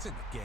to the game.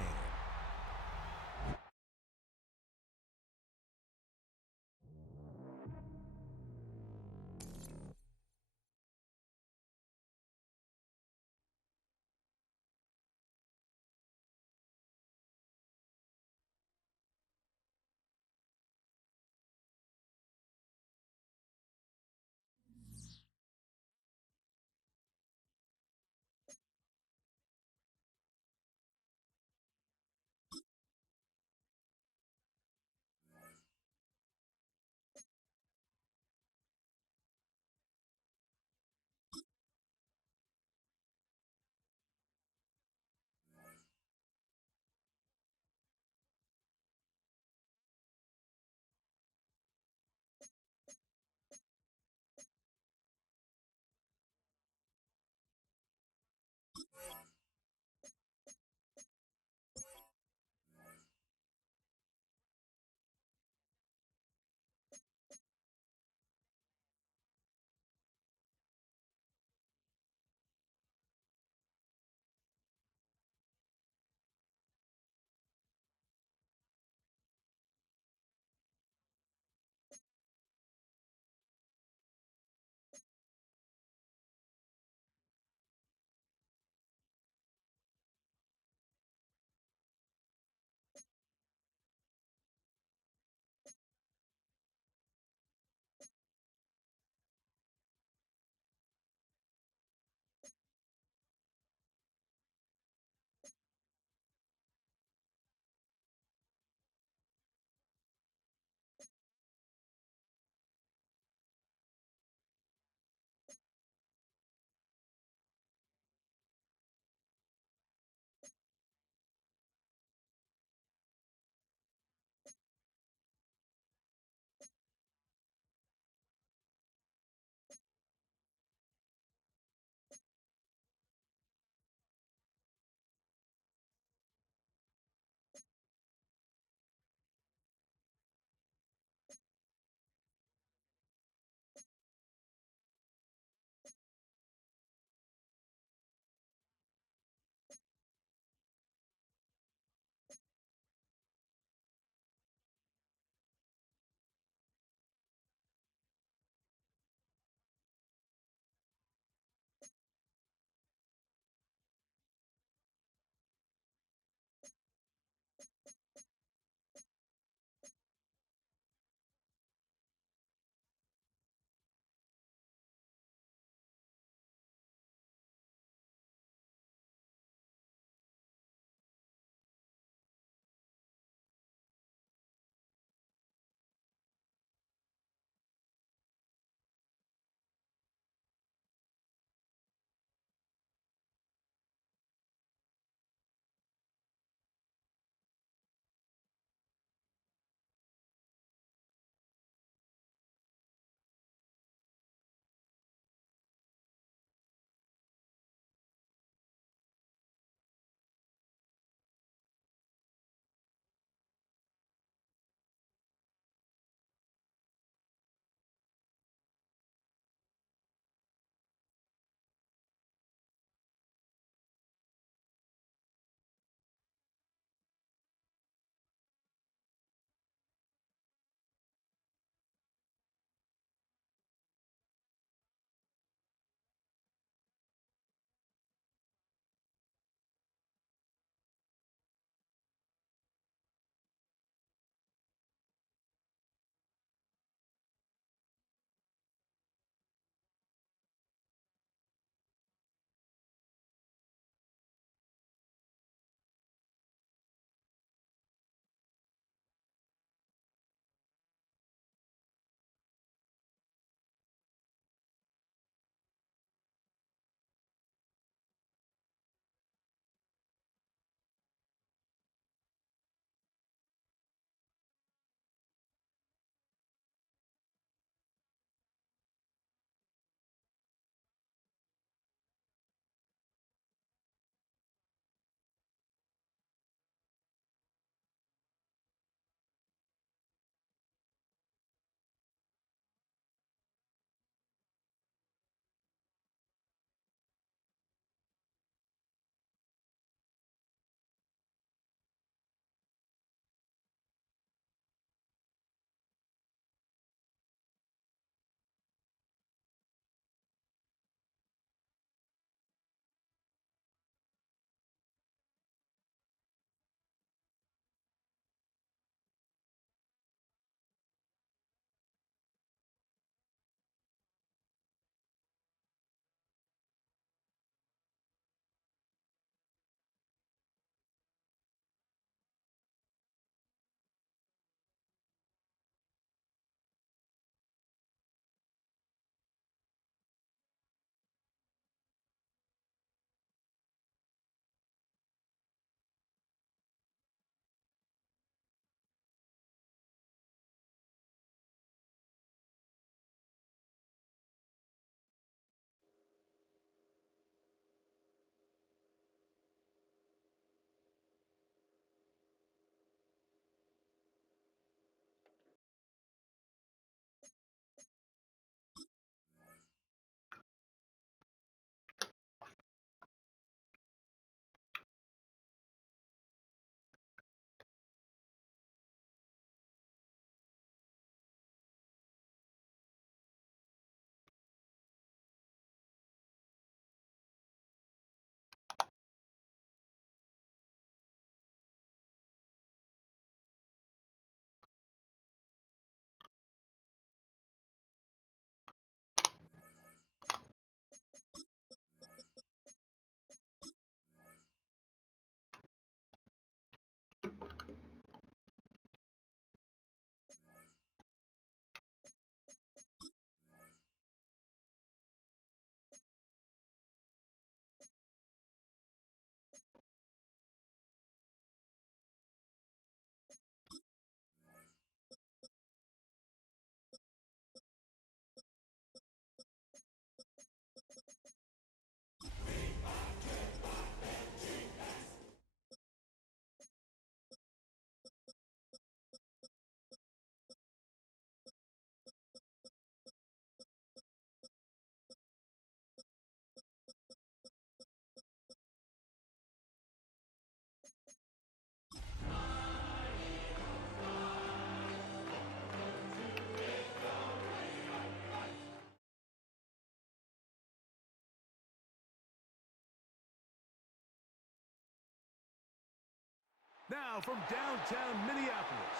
Now from downtown Minneapolis,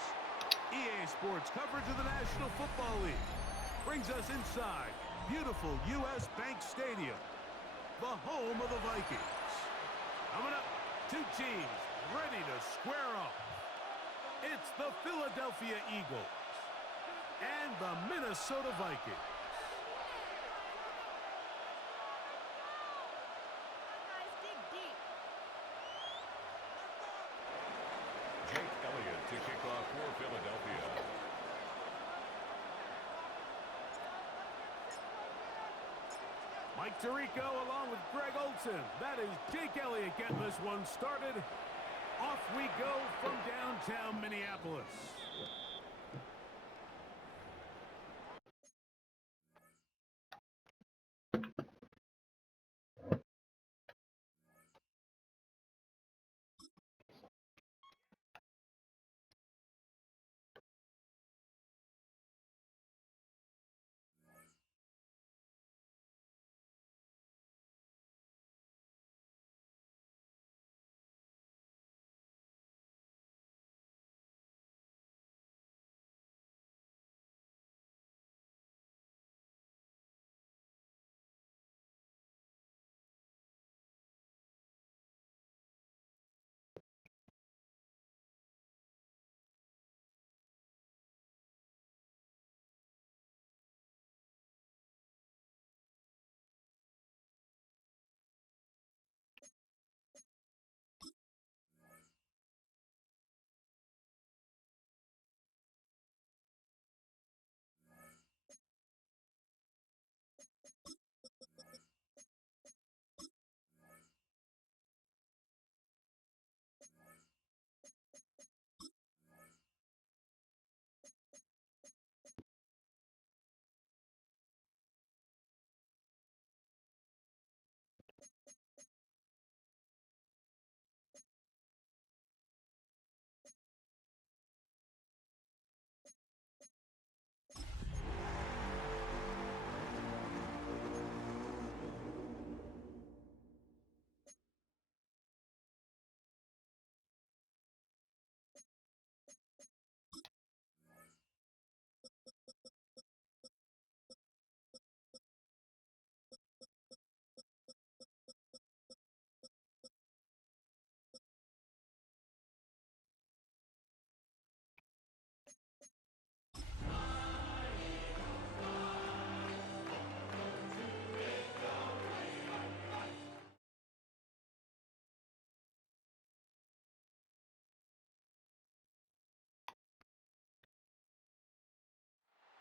EA Sports coverage of the National Football League brings us inside beautiful U.S. Bank Stadium, the home of the Vikings. Coming up, two teams ready to square off. It's the Philadelphia Eagles and the Minnesota Vikings. To kick off for Philadelphia. Mike Tirico along with Greg Olsen. That is Jake Elliott getting this one started. Off we go from downtown Minneapolis.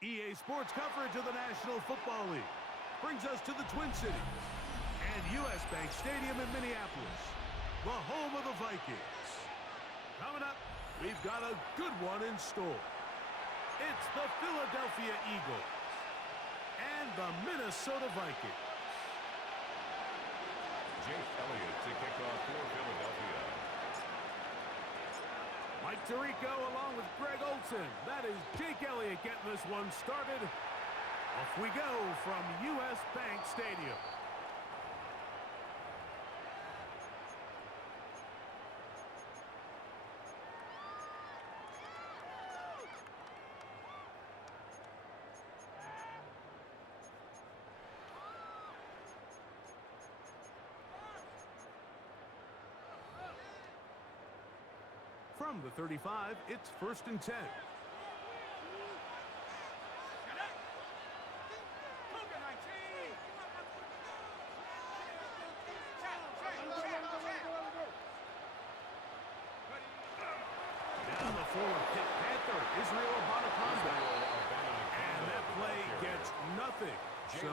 EA Sports coverage of the National Football League brings us to the Twin Cities and U.S. Bank Stadium in Minneapolis, the home of the Vikings. Coming up, we've got a good one in store. It's the Philadelphia Eagles and the Minnesota Vikings. Jake Elliott to kick off for Philadelphia. Mike Tirico along with Greg Olsen. That is Jake Elliott getting this one started. Off we go from U.S. Bank Stadium. From the 35, it's 1st and 10. Down the forward, Pitt Panther, Israel Abanaconda. And that play gets nothing. So,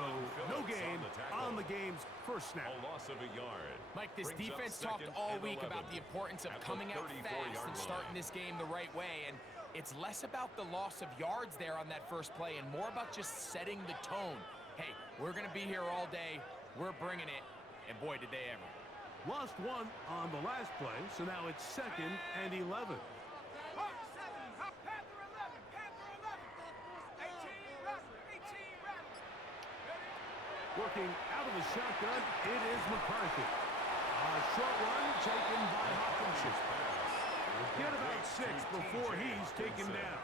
no gain on the game's first snap. A loss of a yard. Mike, this defense talked all week about the importance of coming out fast and starting this game the right way. And it's less about the loss of yards there on that first play and more about just setting the tone. Hey, we're going to be here all day. We're bringing it. And boy, did they ever. Lost one on the last play, so now it's 2nd and 11. Working out of the shotgun, it is McCarthy. A short run taken by Hopkins. Get about 6 before he's taken down.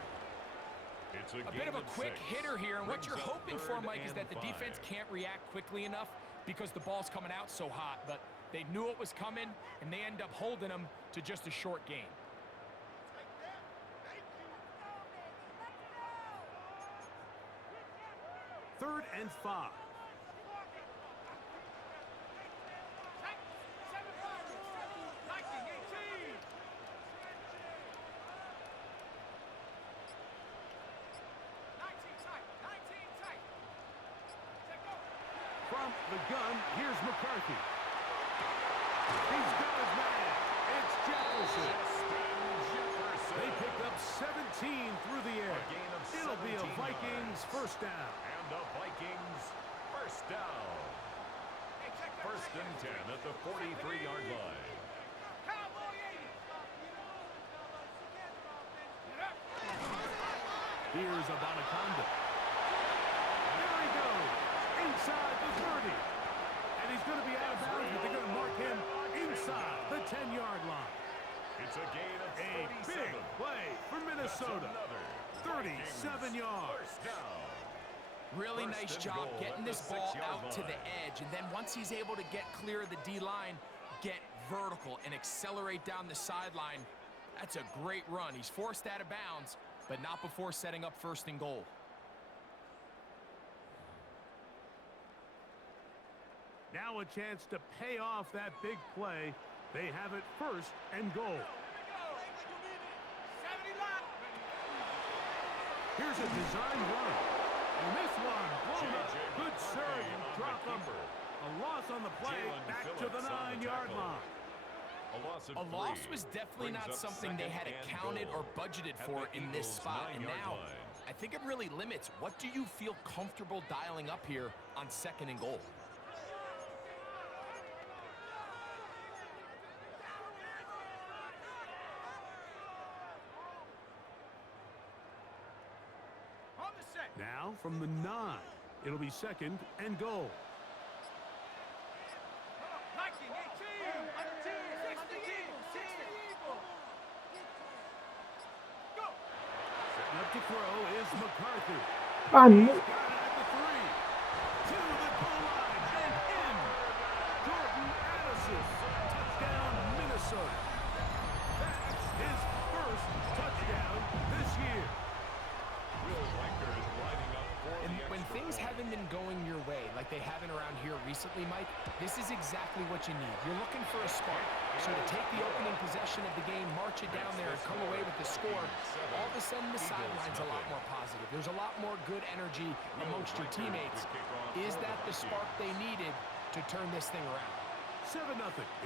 It's A bit of a quick hitter here, and what you're hoping for, Mike, is that the defense can't react quickly enough because the ball's coming out so hot, but they knew it was coming, and they end up holding them to just a short gain. Third and 5. From the gun, here's McCarthy. He's got his man. It's Jefferson. They picked up 17 through the air. It'll be a Vikings first down. And the Vikings first down. First and 10 at the 43-yard line. Here's Abanaconda. There he goes. Inside the 30. And he's going to be out of bounds, but they're going to mark him inside the 10-yard line. It's a gain of A 37. big play for Minnesota. 37 yards. First down. Really First nice and job goal getting at the this ball 6-yard out to the line. edge, and then once he's able to get clear of the D-line, get vertical and accelerate down the sideline. That's a great run. He's forced out of bounds, but not before setting up first and goal. Now a chance to pay off that big play. They have it first and goal. Here's a design run. And this one blown up. Good surge and drop him. A loss on the play, back to the 9-yard line. A loss was definitely not something they had accounted or budgeted for in this spot. And now, I think it really limits. What do you feel comfortable dialing up here on second and goal? Now from the 9, it'll be second and goal. Setting up to throw is McCarthy. He's got it at the 3. To the goal line and in. Jordan Addison. Touchdown, Minnesota. That's his first touchdown this year. And when things haven't been going your way, like they haven't around here recently, Mike, this is exactly what you need. You're looking for a spark. So to take the opening possession of the game, march it down there, and come away with the score, all of a sudden the sideline's a lot more positive. There's a lot more good energy amongst your teammates. Is that the spark they needed to turn this thing around? 7-0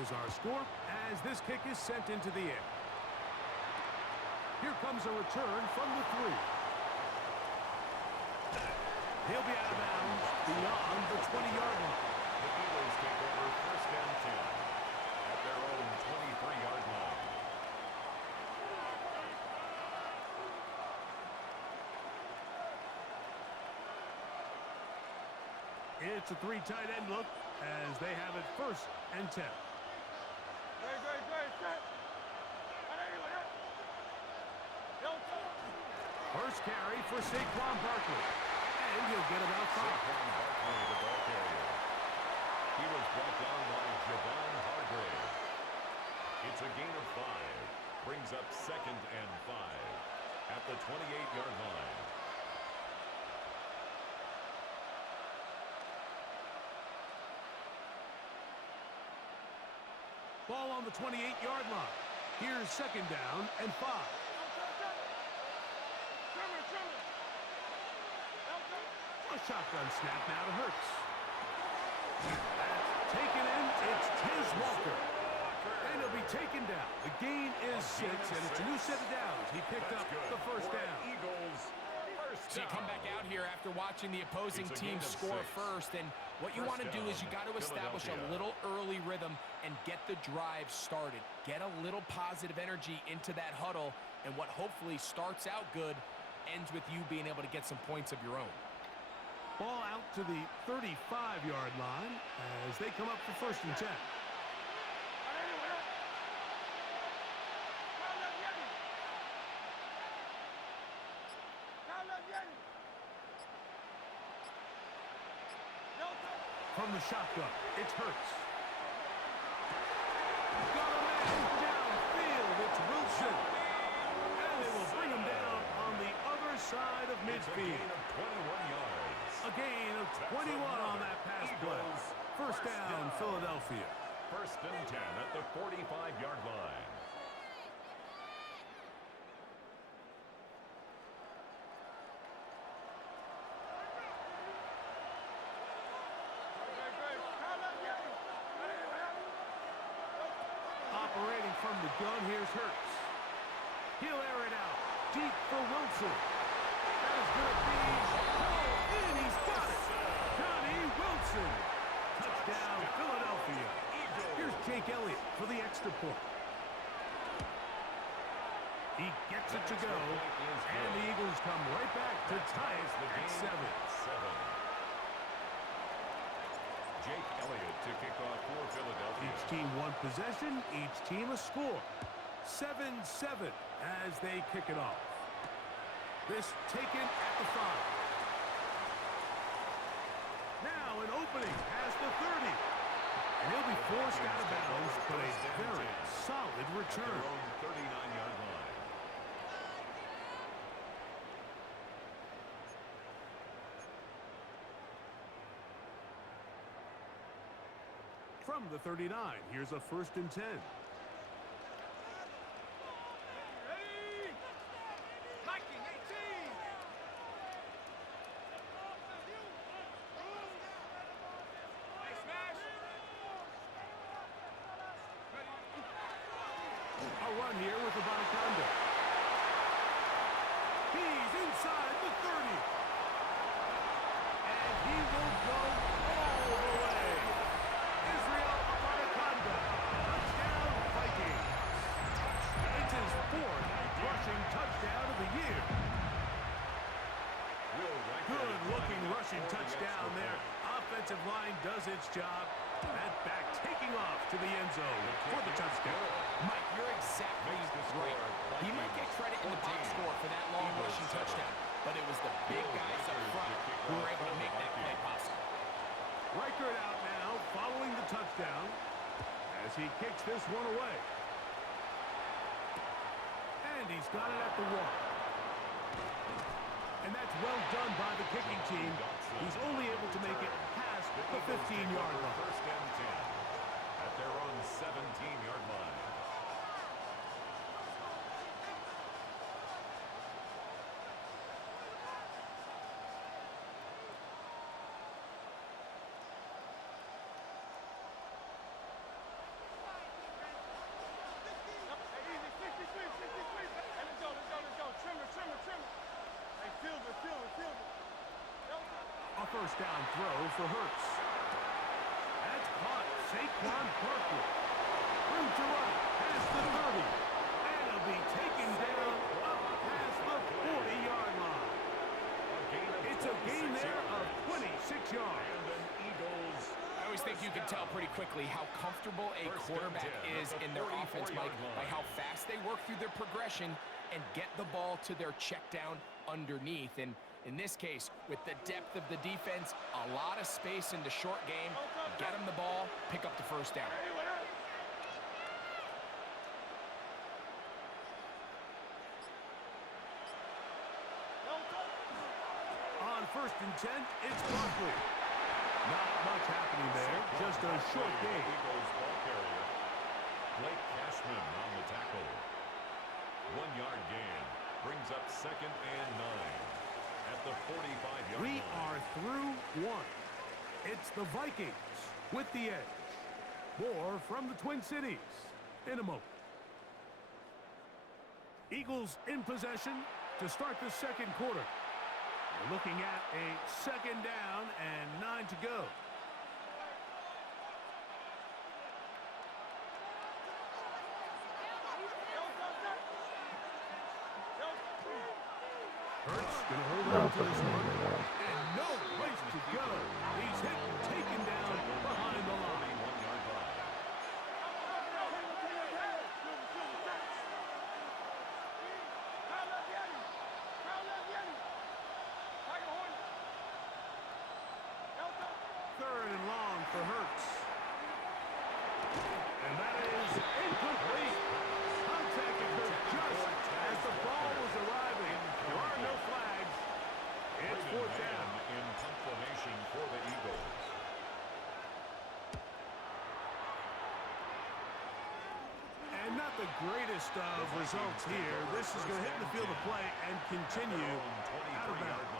is our score as this kick is sent into the air. Here comes a return from the 3. He'll be out of bounds beyond the 20-yard line. The Eagles take over first and 10 at their own 23-yard line. It's a 3 tight end look as they have it first and 10. First carry for Saquon Barkley. And he'll get about 5. Saquon Barkley, the ball carrier. He was brought down by Javon Hargrave. It's a gain of 5. Brings up second and 5 at the 28-yard line. Ball on the 28-yard line. Here's second down and 5. A shotgun snap now to Hurts. That's taken in. It's Tiz Walker. And he'll be taken down. The gain is 6, and it's a new set of downs. He picked up the first down. Eagles first So you come back out here after watching the opposing team score first, and what you want to do is you got to establish a little early rhythm and get the drive started. Get a little positive energy into that huddle, and what hopefully starts out good ends with you being able to get some points of your own. Ball out to the 35-yard line as they come up for first and 10. From the shotgun, it's Hurts. Got a man downfield. It's Wilson. And they will bring him down on the other side of midfield. A gain of 21 yards. A gain of 21 on that pass play. First down, Philadelphia. First and 10 at the 45-yard line. Operating from the gun, here's Hurts. He'll air it out. Deep for Wilson. That is going to be pulled in. He's got it. Johnny Wilson. Touchdown, Philadelphia. Here's Jake Elliott for the extra point. He gets it to go. And the Eagles come right back to tie it at 7. Jake Elliott to kick off for Philadelphia. Each team one possession, each team a score. 7-7 as they kick it off. This taken at the 5. Now an opening past the 30. And he'll be forced out of bounds, but a very solid return. Their own 39-yard line. From the 39, here's a first and 10. A run here with the Bonaconda. He's inside the 30. And he will go all the way. Israel Bonaconda. Touchdown, Vikings. It's his 4th rushing touchdown of the year. Good-looking rushing touchdown there. Offensive line does its job. That back taking off to the end zone for the touchdown. Mike, you're exactly right. He might get credit in the box score for that long rushing touchdown, but it was the big guys up front who were able to make that play possible. Reichert out now, following the touchdown, as he kicks this one away. And he's got it at the 1. And that's well done by the kicking team. He's only able to make it past the 15-yard line. First and 10 at their own 17-yard line. A first down throw for Hurts. That's caught. Saquon Barkley. Through to right. Past the 30. And he'll be taken down up past the 40-yard line. It's a gain there of 26 yards. I always think you can tell pretty quickly how comfortable a quarterback is in their offense, Mike, by how fast they work through their progression and get the ball to their check down underneath. And in this case, with the depth of the defense, a lot of space in the short game, get them the ball, pick up the first down. On first and 10, it's Barkley. Not much happening there, just a short game. Eagles ball carrier, Blake Cashman on the tackle. 1-yard gain brings up second and 9 at the 45-yard line. We are through 1. It's the Vikings with the edge. More from the Twin Cities in a moment. Eagles in possession to start the second quarter. We're looking at a second down and 9 to go. Hurts going to hold on to this one. And no place to go. He's hit and taken down behind the line. 41-yard line. Third and long. the greatest of results here. This is going to hit the field of play and continue out of bounds.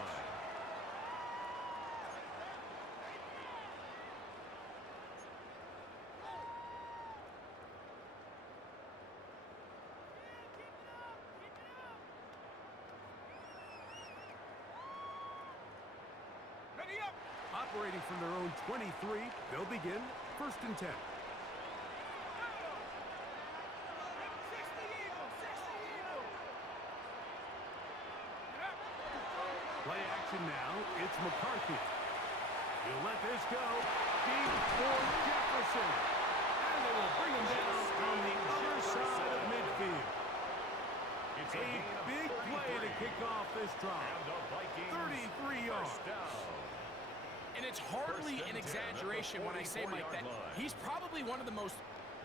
Operating from their own 23, they'll begin 1st and 10. Play action now. It's McCarthy. He'll let this go. Deep for Jefferson. And they will bring him down on the other side of midfield. It's a big play to kick off this drive. 33 yards. And it's hardly an exaggeration when I say, Mike, that he's probably one of the most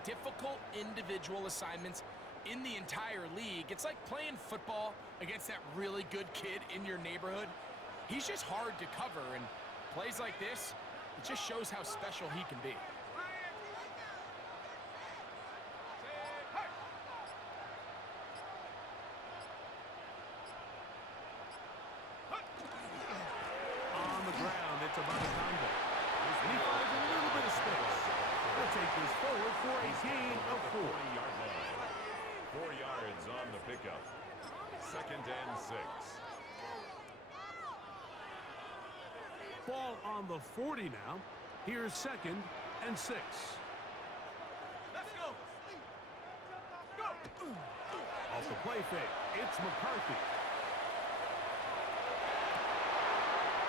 difficult individual assignments in the entire league. It's like playing football against that really good kid in your neighborhood. He's just hard to cover, and plays like this, it just shows how special he can be. On the ground, it's about a combo. And he finds a little bit of space. He'll take this forward for a gain of 4. 4 yards on the pickup. 2nd and 6. Ball on the 40 now. Here's 2nd and 6. Let's go. Go. Off the play fake, it's McCarthy.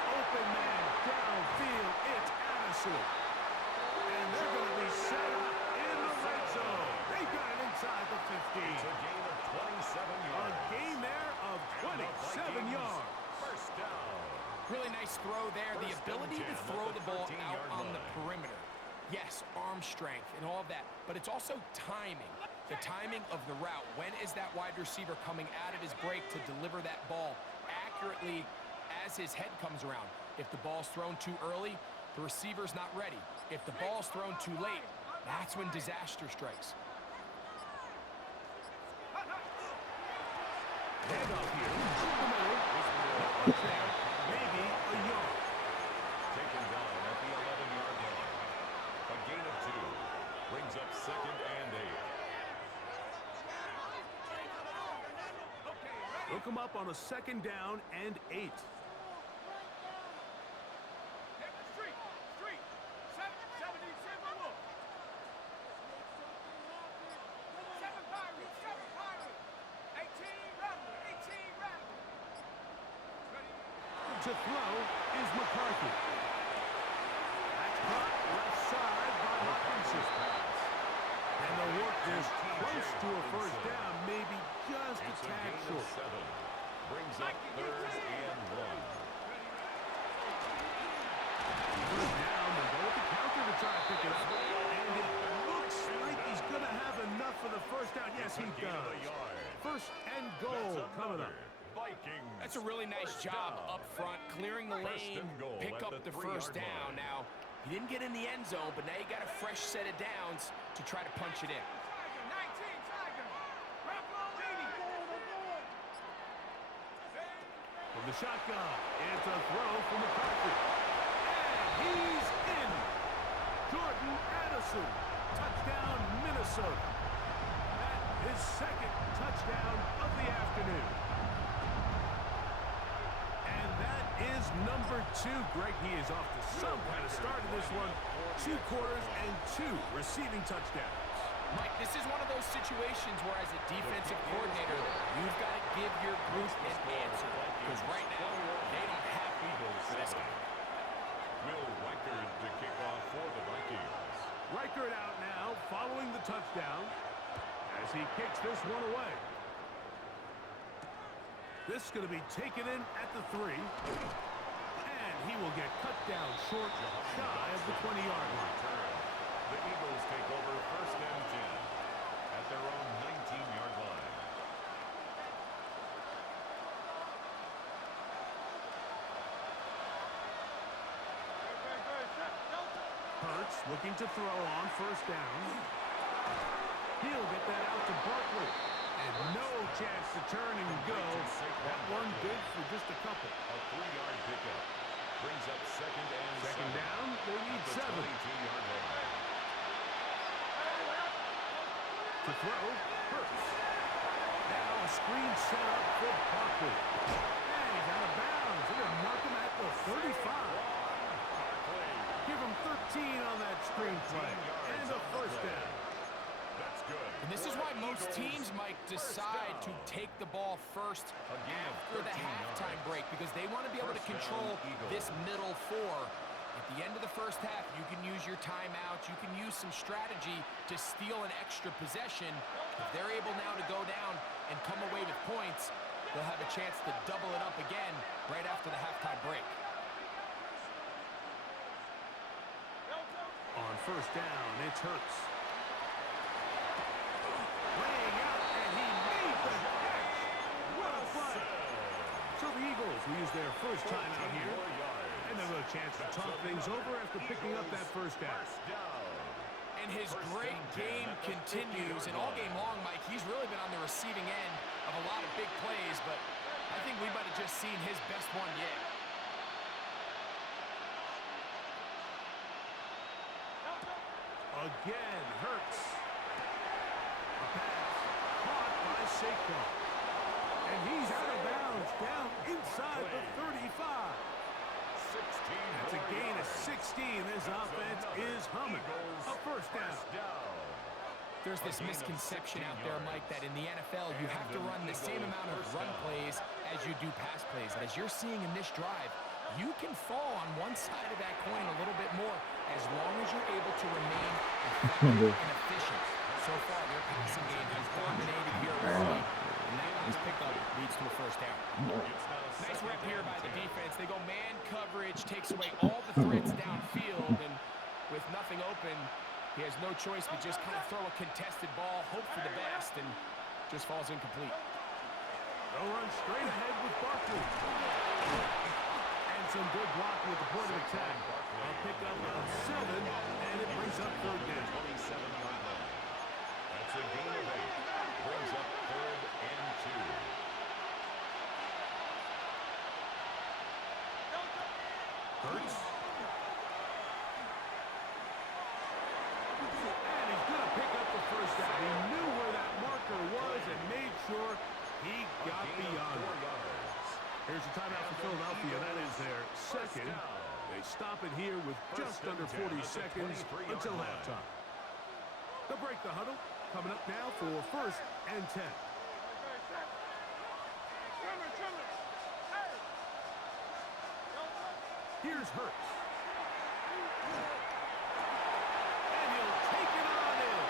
Open man downfield, it's Addison. And they're going to be set up in the red zone. They got it inside the 15. It's a gain of 27 yards. A gain there of 27 yards. First down. Really nice throw there. The ability to throw the ball out on the perimeter. Yes, arm strength and all of that, but it's also timing. The timing of the route. When is that wide receiver coming out of his break to deliver that ball accurately as his head comes around? If the ball's thrown too early, the receiver's not ready. If the ball's thrown too late, that's when disaster strikes. Handoff here. The middle. Not much there. Maybe a yard. Taken down at the 11-yard line. A gain of 2. Brings up 2nd and 8. They'll come up on a 2nd down and 8. To throw is McCarthy. That's caught left side by Hawkinson. And they'll work this close to a 1st down, maybe just a tad short. 7. Brings up 3rd and 1. 1st down, they'll go with the counter to try to pick it up. And it looks like he's going to have enough for the 1st down. Yes, he does. 1st and goal coming up. That's a really nice job up front, clearing the lane, pick up the 1st down. Now, he didn't get in the end zone, but now you got a fresh set of downs to try to punch it in. From the shotgun, it's a throw from McCarthy. And he's in. Jordan Addison, touchdown Minnesota. That is 2nd touchdown of the afternoon. Is number 2. Greg, he is off to some kind of start in this one. 2 quarters and 2 receiving touchdowns. Mike, this is one of those situations where as a defensive coordinator, you've got to give your group an answer. Because right now, they don't have this guy. Will Reichard to kick off for the Vikings. Reichard out now following the touchdown as he kicks this one away. This is going to be taken in at the 3. And he will get cut down short, shy of the 20-yard line. The Eagles take over 1st and 10 at their own 19-yard line. Hurts looking to throw on 1st down. He'll get that out to Barkley. And no chance to turn and go. That one good for just a couple. A 3-yard pickup. Brings up second down. They need 7. 22-yard line. To throw, Hurts. Now a screen set up for Barkley. And he's out of bounds. They're going to mark him at the 35. Give him 13 on that screen play. And a first down. That's good. And this is why most teams might decide to take the ball first after the halftime break, because they want to be able to control this middle 4. At the end of the first half, you can use your timeout. You can use some strategy to steal an extra possession. If they're able now to go down and come away with points, they'll have a chance to double it up again right after the halftime break. On first down, it's Hurts. Laying out, and he made the catch. What a play. So the Eagles will use their first time out here. And they'll have a chance to talk things over after picking up that first down. And his great game continues. And all game long, Mike, he's really been on the receiving end of a lot of big plays, but I think we might have just seen his best one yet. Again, Hurts. A pass caught by Saquon. And he's out of bounds, down inside the 35. That's a gain of 16. This offense is humming. A first down. There's this misconception out there, Mike, that in the NFL you have to run the same amount of run plays as you do pass plays. And as you're seeing in this drive, you can fall on one side of that coin a little bit more as long as you're able to remain effective and efficient. So far, their passing game has dominated here early, and that last pickup leads to a first down. Nice rep here by the defense. They go man coverage, takes away all the threats downfield, and with nothing open, he has no choice but just kind of throw a contested ball, hope for the best, and just falls incomplete. They'll run straight ahead with Barkley. And some good blocking at the point of attack. A pickup of 7, and it brings up third down. 27-yard line. That's a gain of 8. Brings up 3rd and 2. Hurts. And he's going to pick up the first down. He knew where that marker was and made sure he got beyond it. Here's a timeout for Philadelphia. That is their second. They stop it here with just under 40 seconds until halftime. They'll break the huddle. Coming up now for 1st and 10. Here's Hurts. And he'll take it on in.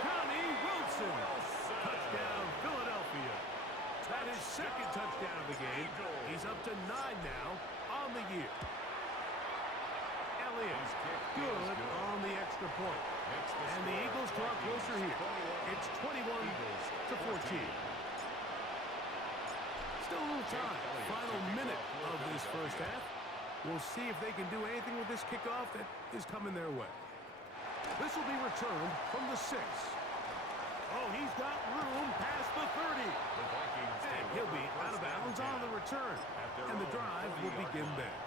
Johnny Wilson. Touchdown, Philadelphia. That is 2nd touchdown of the game. He's up to 9 now on the year. Elliott, good on the extra point. And the Eagles draw closer here. It's 21-14. Still a little time. Final minute of this first half. We'll see if they can do anything with this kickoff that is coming their way. This will be returned from the 6. Oh, he's got room past the 30. And he'll be out of bounds on the return. And the drive will begin there.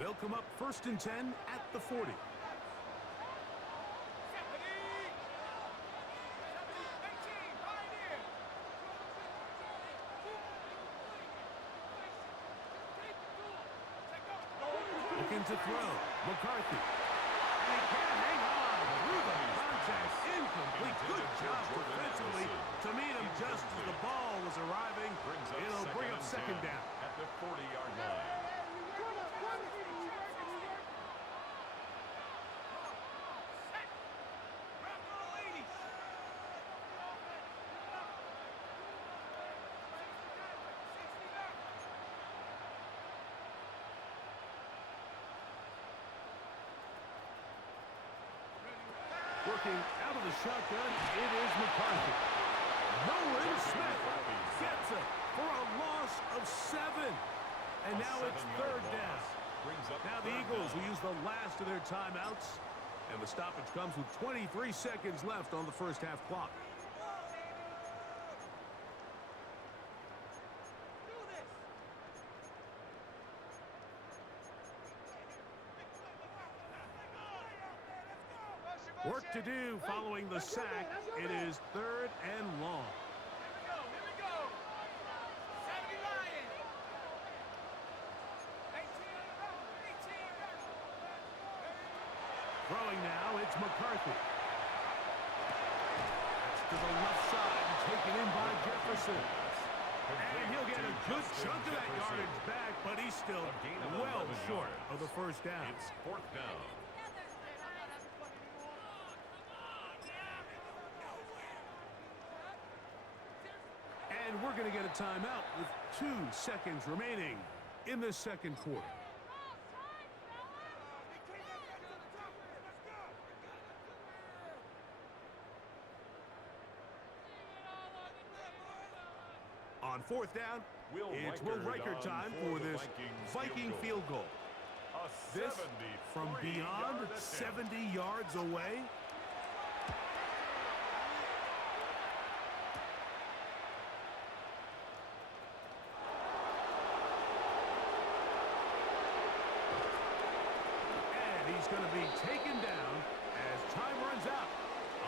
They'll come up 1st and 10 at the 40. Looking to throw. McCarthy. And he can't hang on through the contact. Incomplete. Good job defensively to meet him just as the ball was arriving. It'll bring up 2nd down. At the 40-yard line. Working out of the shotgun, it is McCarthy. Nolan Smith gets it for a loss of 7. And now it's third down. Now the Eagles will use the last of their timeouts. And the stoppage comes with 23 seconds left on the first half clock. Work to do following the sack. It is third and long. Here we go. 70 Lions. 18. Throwing now, it's McCarthy. That's to the left side and taken in by Jefferson. And he'll get a good chunk of that yardage back, but he's still well short of the first down. It's fourth down. And we're going to get a timeout with 2 seconds remaining in the second quarter. On fourth down, it's Will Riker time for this Viking field goal. This from beyond 70 yards away. And he's going to be taken down as time runs out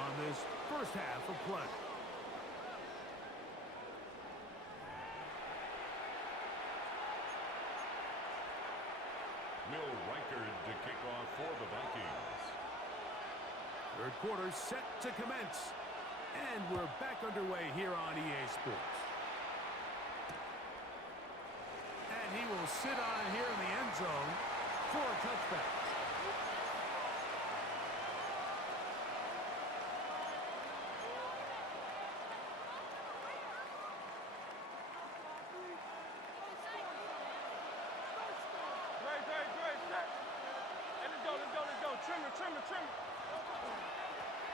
on this first half of play. Will Riker to kick off for the Vikings. Third quarter set to commence. And we're back underway here on EA Sports. And he will sit on here in the end zone for a touchback.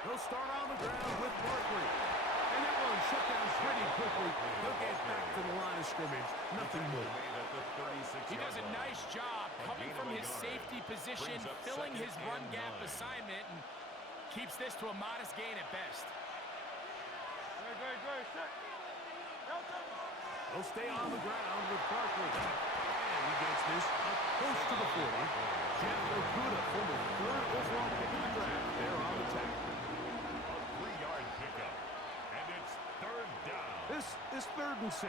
He'll start on the ground with Barkley. And that one shut down pretty quickly. He'll get back to the line of scrimmage. Nothing more. He does a nice job coming from his safety position, filling his run gap assignment, and keeps this to a modest gain at best. He'll stay on the ground with Barkley. And he gets this up close to the 40. Jeff Okudah, former third overall pick in the draft, there on the tackle. A 3-yard pickup. And it's third down. This is 3rd and 6.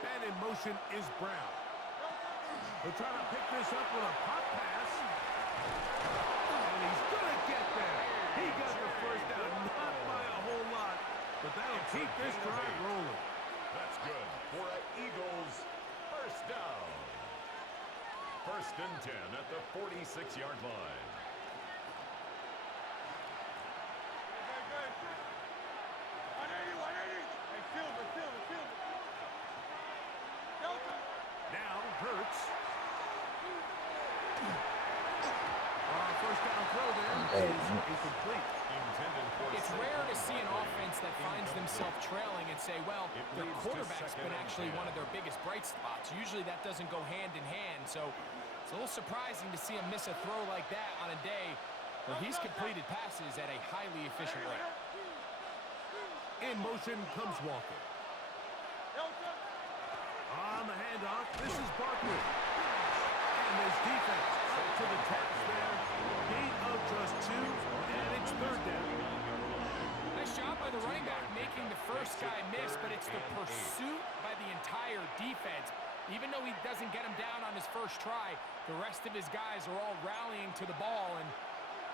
And in motion is Brown. He'll try to pick this up with a pop pass. And he's going to get there. He got the first down, not by a whole lot, but that'll keep this drive rolling. That's good for an Eagles first down. 1st and 10 at the 46-yard line. Now Hurts. First down throw there is incomplete. It's rare to see an offense that finds themselves trailing and say, well, their quarterback's been actually one of their biggest bright spots. Usually that doesn't go hand in hand, so it's a little surprising to see him miss a throw like that on a day where he's completed passes at a highly efficient rate. In motion comes Walker. On the handoff, this is Barkley. And this defense up to the taps there. Gain of just 2, and it's third down. Nice job by the running back making the first guy miss, but it's the pursuit by the entire defense. Even though he doesn't get him down on his first try, the rest of his guys are all rallying to the ball, and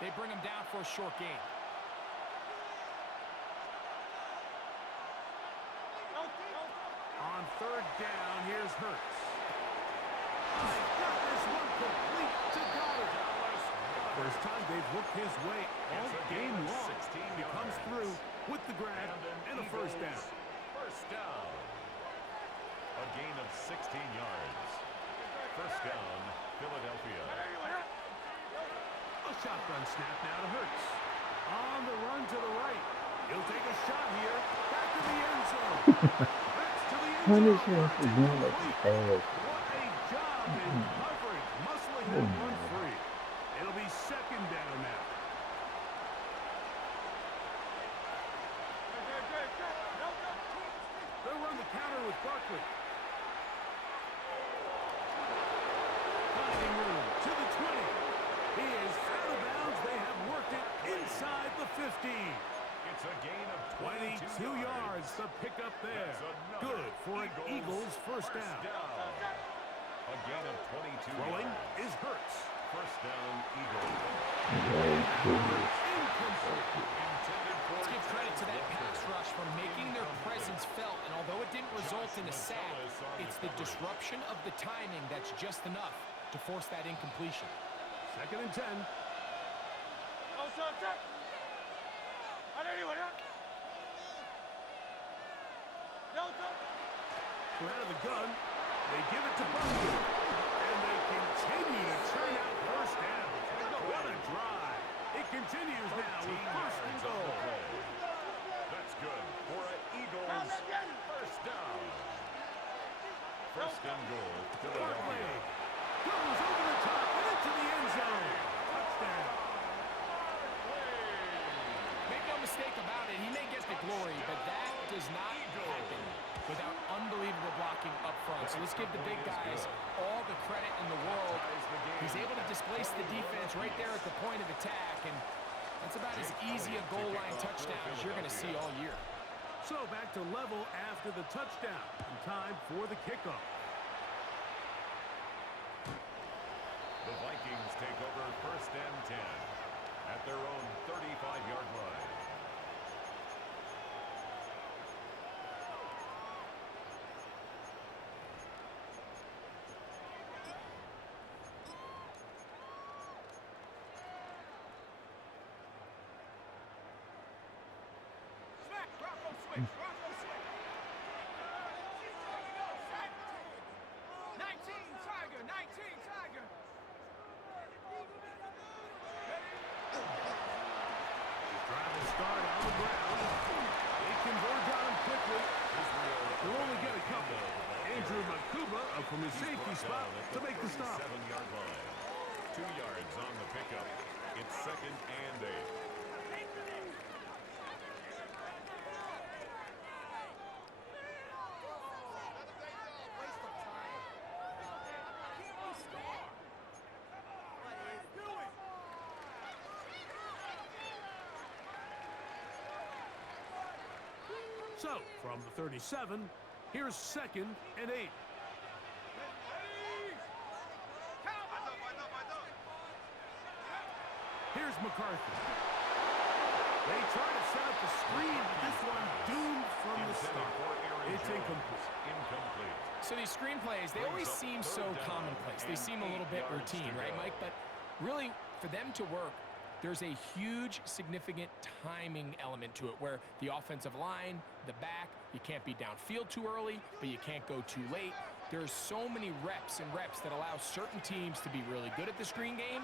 they bring him down for a short gain. On third down, here's Hurts. He's got this one complete to Goddard. First time they've worked his way all game long. He comes through with the grab and a first down. First down. A gain of 16 yards. First down, Philadelphia. A shotgun snap now to Hurts. On the run to the right. He'll take a shot here. Back to the end zone. That's to the end zone. Punishment for doing it to pass. What a job in coverage, muscling that one free. It'll be second down now. They'll run the counter with Barkley. Finding room to the 20. He is out of bounds. They have worked it inside the 15. It's a gain of 22 yards. The pickup there. Good for an Eagles first down. A gain of 22 Throwing yards. is Hurts. First down, Eagles. Incomplete. Intended for Let's give credit to that pass rush for making their presence felt, and although it didn't result in a sack, it's the disruption of the timing that's just enough to force that incompletion. Second and 10. We're out of the gun. They give it to Barkley. And they continue to turn out first down. What a drive. It continues now with first and goal. That's good for an Eagles first down. First and goal, Barkley Philadelphia. goes over the top and into the end zone. Touchdown. Make no mistake about it, he may get the glory, but that does not happen without unbelievable blocking up front. So let's give the big guys all the credit in the world. He's able to displace the defense right there at the point of attack, and that's about as easy a goal line touchdown as you're going to see all year. So back to level after the touchdown. And time for the kickoff. The Vikings take over first and 10 at their own 35-yard line. Trying to start on the ground. They converge on him quickly. They'll only get a couple. Andrew Makuba up from his safety spot to make the stop. 7-yard line. 2 yards on the pickup. It's second and 8. So, from the 37, here's second and 8. Here's McCarthy. They try to set up the screen, but this one doomed from the start. It's incomplete. So these screenplays, they always seem so commonplace. They seem a little bit routine, right, Mike? But really, for them to work, there's a huge, significant timing element to it where the offensive line, the back, you can't be downfield too early, but you can't go too late. There's so many reps and reps that allow certain teams to be really good at the screen game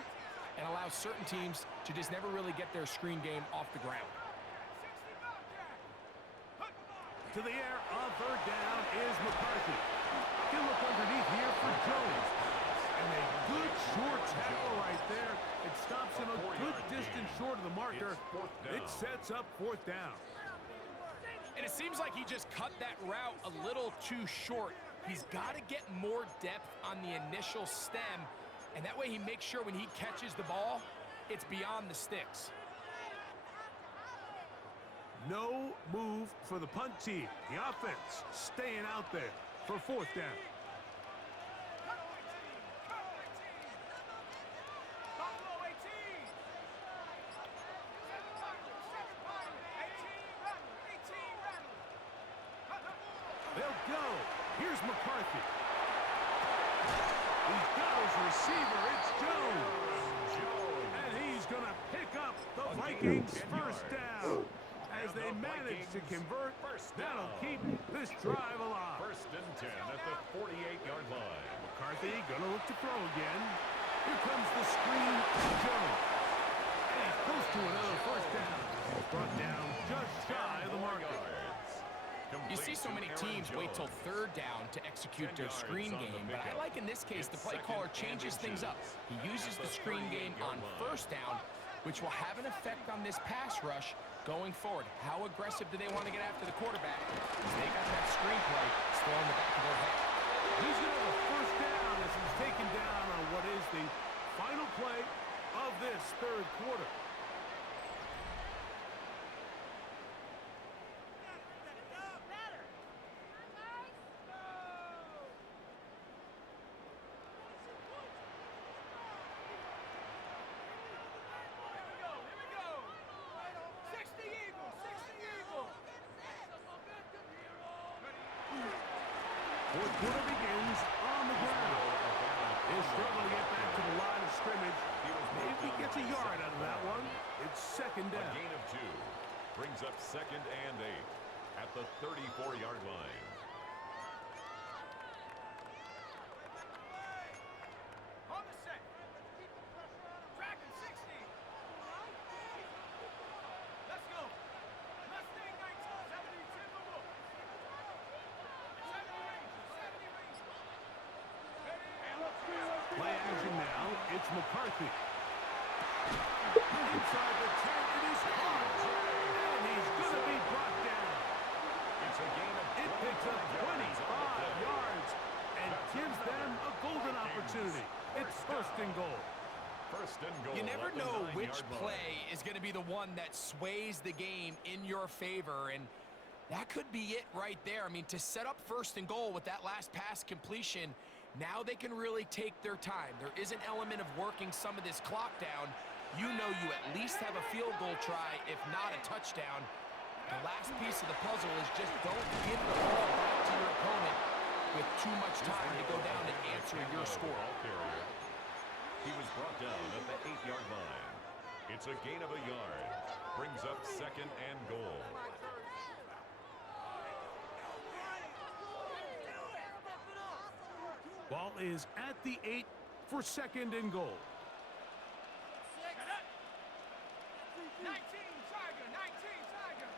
and allow certain teams to just never really get their screen game off the ground. To the air on third down is McCarthy. He'll look underneath here for Jones. And a good short tackle right there. It stops him a good distance short of the marker. It sets up fourth down. And it seems like he just cut that route a little too short. He's got to get more depth on the initial stem, and that way he makes sure when he catches the ball, it's beyond the sticks. No move for the punt team. The offense staying out there for fourth down. They'll go. Here's McCarthy. He's got his receiver. It's Jones. And he's going to pick up the Vikings first down. As they manage to convert, that'll keep this drive alive. First and 10 at the 48-yard line. McCarthy going to look to throw again. Here comes the screen to Jones. And he's close to another first down. Brought down just shy of the marker. You see so many teams wait till third down to execute their screen game, but I like in this case the play caller changes things up. He uses the screen game on first down, which will have an effect on this pass rush going forward. How aggressive do they want to get after the quarterback? Because they got that screen play still in the back of their head. He's going to have a first down as he's taken down on what is the final play of this third quarter. Fourth quarter begins on the ground. He'll struggle to get back to the line of scrimmage. Maybe he gets a yard out of that one. It's second down. A gain of 2 brings up second and 8 at the 34-yard line. On the set. Tracking 60. Let's go. Mustang 1970 Timberwolf. 70 Rangers. Play action now. It's McCarthy. Inside the 10, it is caught. And he's going to be brought down. It's a gain of It picks up 25 yards and gives them a golden opportunity. It's first and goal. First and goal. You never at the know 9-yard which line. play is going to be the one that sways the game in your favor, and that could be it right there. I mean, to set up first and goal with that last pass completion, now they can really take their time. There is an element of working some of this clock down. You know you at least have a field goal try, if not a touchdown. The last piece of the puzzle is just don't give the ball back to your opponent with too much time to go down and answer your score. He was brought down at the 8-yard line. It's a gain of a yard. Brings up second and goal. Ball is at the 8 for second and goal. 19 Tiger, 19 Tiger.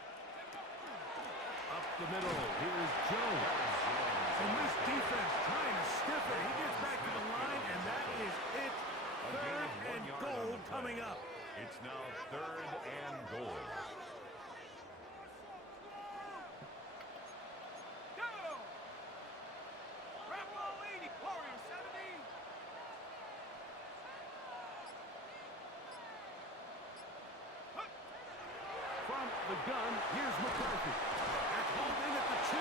Up the middle, here's Jones. And this defense trying to stiff it. He gets back to the line, and that is it. Third and goal coming up. It's now third and goal. From the gun, here's McCarthy. That's holding at the 2.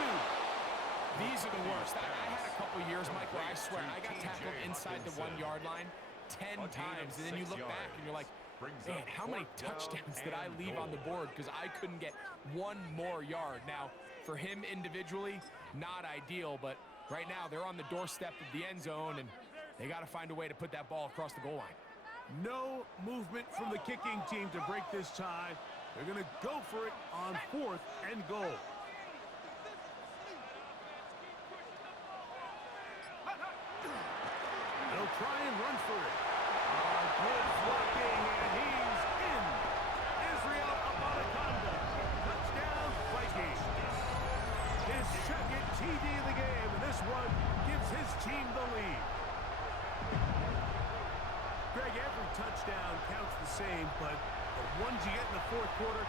These are the worst. I had a couple years, Mike, where I swear I got tackled inside the 1-yard line 10 times, and then you look back and you're like, man, how many touchdowns did I leave on the board because I couldn't get one more yard? Now, for him individually, not ideal, but right now they're on the doorstep of the end zone, and they got to find a way to put that ball across the goal line. No movement from the kicking team to break this tie. They're going to go for it on fourth and goal. They'll try and run for it. Good blocking, and he's in. Israel Abanikanda. Touchdown, Vikings. His second TD of the game, and this one gives his team the lead. Greg, every touchdown counts the same, but the ones you get in the fourth quarter,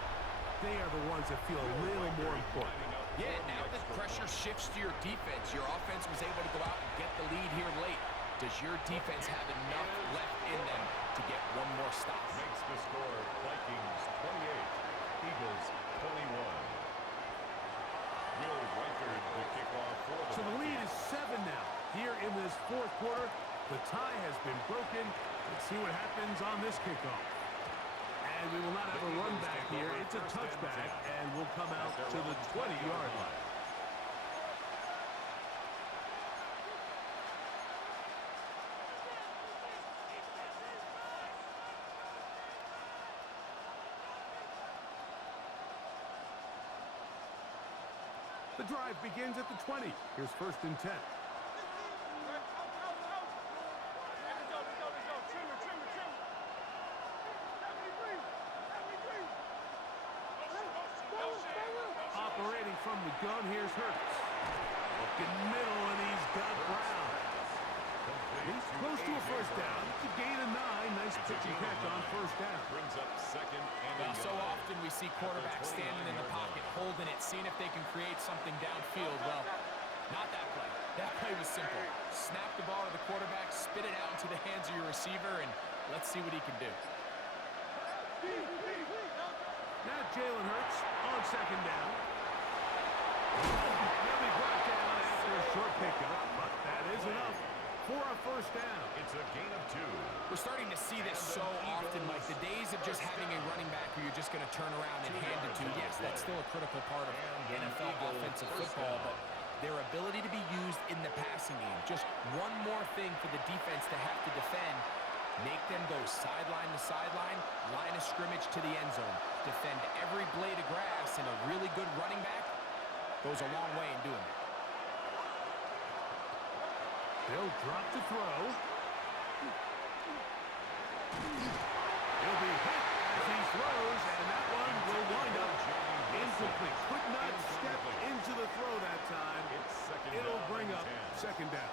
they are the ones that feel a little more important. Yeah, now that pressure shifts to your defense, your offense was able to go out and get the lead here late. Does your defense have enough left in them to get one more stop? Makes the score Vikings 28, Eagles 21. Will Reichard the kickoff for the So the lead is 7 now. Here in this fourth quarter, the tie has been broken. Let's see what happens on this kickoff. And we will not have a run back here. It's a touchback, and we'll come out to the 20-yard line. The drive begins at the 20. Here's first and 10. Operating from the gun. Here's Hurts. Looking middle, and he's got Brown. He's close to a first down. It's a gain of 9. Nice pitch and catch on first down. Brings up second and Well, so often we see quarterbacks standing in the pocket, holding it, seeing if they can create something downfield. Well, not that play. That play was simple. Snap the ball to the quarterback, spit it out into the hands of your receiver, and let's see what he can do. Now Jalen Hurts on second down. He'll be brought down after a short pickup, but that is enough for a first down. it's a gain of 2. We're starting to see this so often, Mike. The days of just having a running back who you're just going to turn around and hand it to, yes, that's still a critical part of NFL offensive football, but their ability to be used in the passing game, just one more thing for the defense to have to defend, make them go sideline to sideline, line of scrimmage to the end zone, defend every blade of grass, and a really good running back goes a long way in doing that. They'll drop to throw. He'll be hit as he throws, and that one will wind up incomplete. Could not step into the throw that time. It'll bring up second down.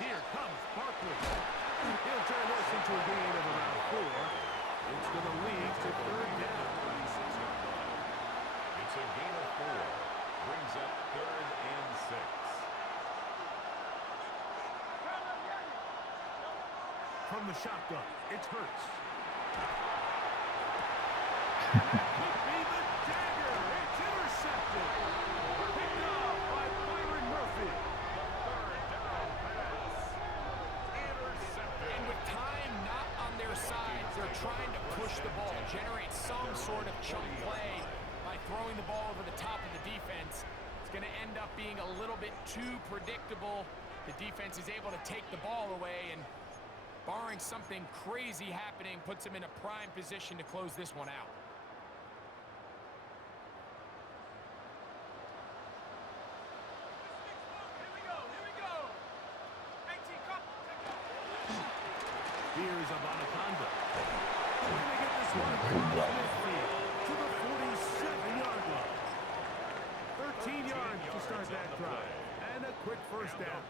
Here comes Barkley. He'll turn this into a gain of around 4. It's going to lead to third down. It's a gain of 4. Brings up third and 6. From the shotgun, it's Hurts. And that could be the dagger. It's intercepted. Picked off by Byron Murphy. Third down pass. Intercepted. And with time not on their side, they're trying to push the ball, generate some sort of chunk play by throwing the ball over the top of the defense. It's going to end up being a little bit too predictable. The defense is able to take the ball away, and barring something crazy happening, puts them in a prime position to close this one out. Here's Abanaconda. We're going to get this one across midfield to the 47-yard line. 13 yards to start that drive. And a quick first down.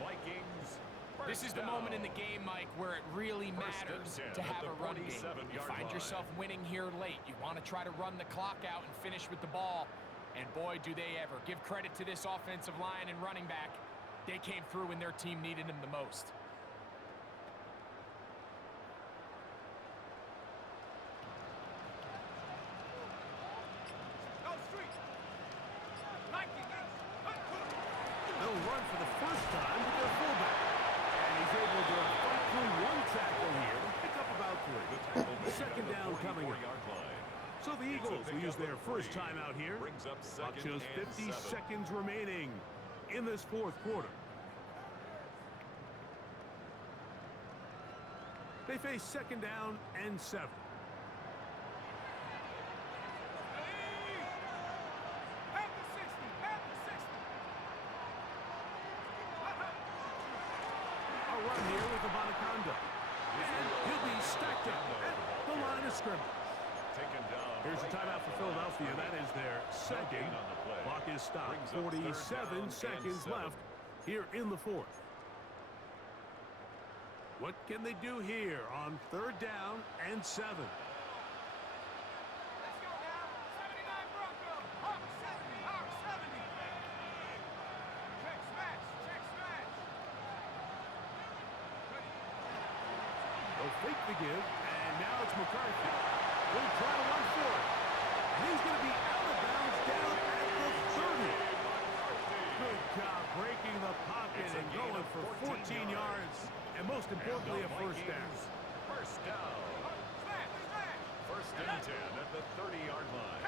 This is the moment in the game, Mike, where it really matters to have a run game. You find yourself winning here late. You want to try to run the clock out and finish with the ball. And boy, do they ever. Give credit to this offensive line and running back. They came through when their team needed them the most. They'll run for the first time with their fullback. And he's able to fight through one tackle here and pick up about 3. Second down coming in. So the Eagles will use their first time out here. About just 50 seconds remaining in this fourth quarter. They face second down and 7. Run here with Abanaconda. And he'll be stacked up at the line of scrimmage. Here's a timeout for Philadelphia. That is their second. Clock is stopped. 47 seconds left here in the fourth. What can they do here on third down and 7? They'll fake the give, and now it's McCarthy. He'll try to run for it. And he's going to be out of bounds down at the 30. Good job breaking the pocket and going for 14 yards, and most importantly, a first down. First down. First and 10 at the 30-yard line.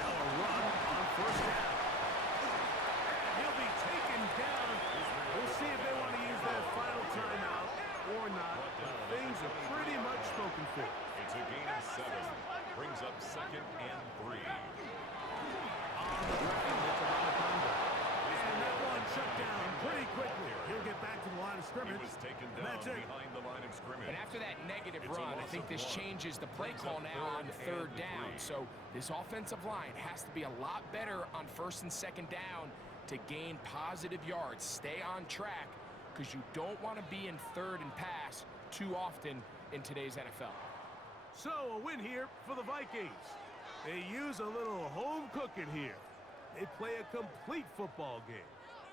Now a run on first down. He'll be taken down. We'll see if they want to use that final timeout or not. But things are pretty much spoken for. It's a gain of 7. Brings up second and 3. scrimmage. He was taken And down that's it. behind the line of scrimmage. And after that negative It's a run, I loss think of this 1. changes the play Brings call up now on 3rd third down. and 3. So this offensive line has to be a lot better on 1st and 2nd down to gain positive yards. Stay on track because you don't want to be in 3rd and pass too often in today's NFL. So a win here for the Vikings. They use a little home cooking here. They play a complete football game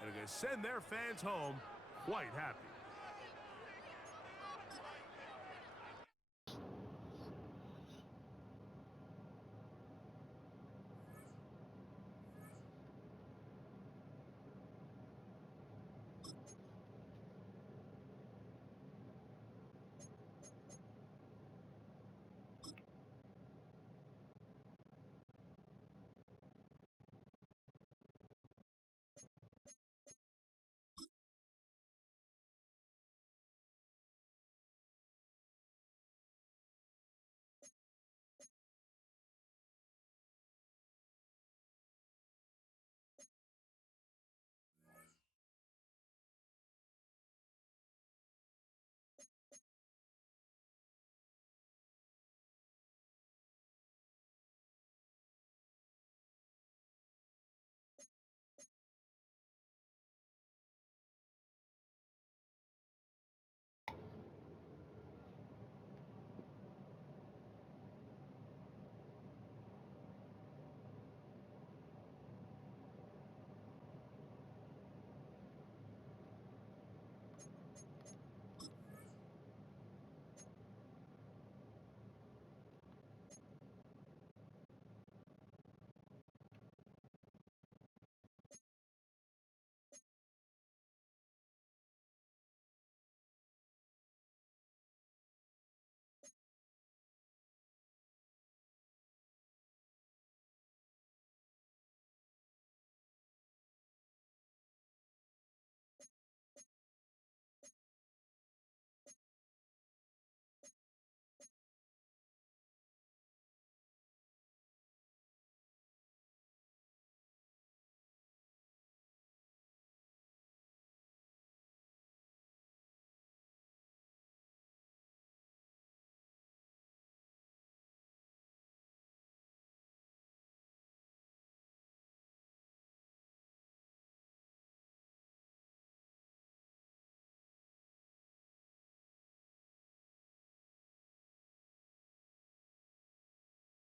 and are going to send their fans home quite happy.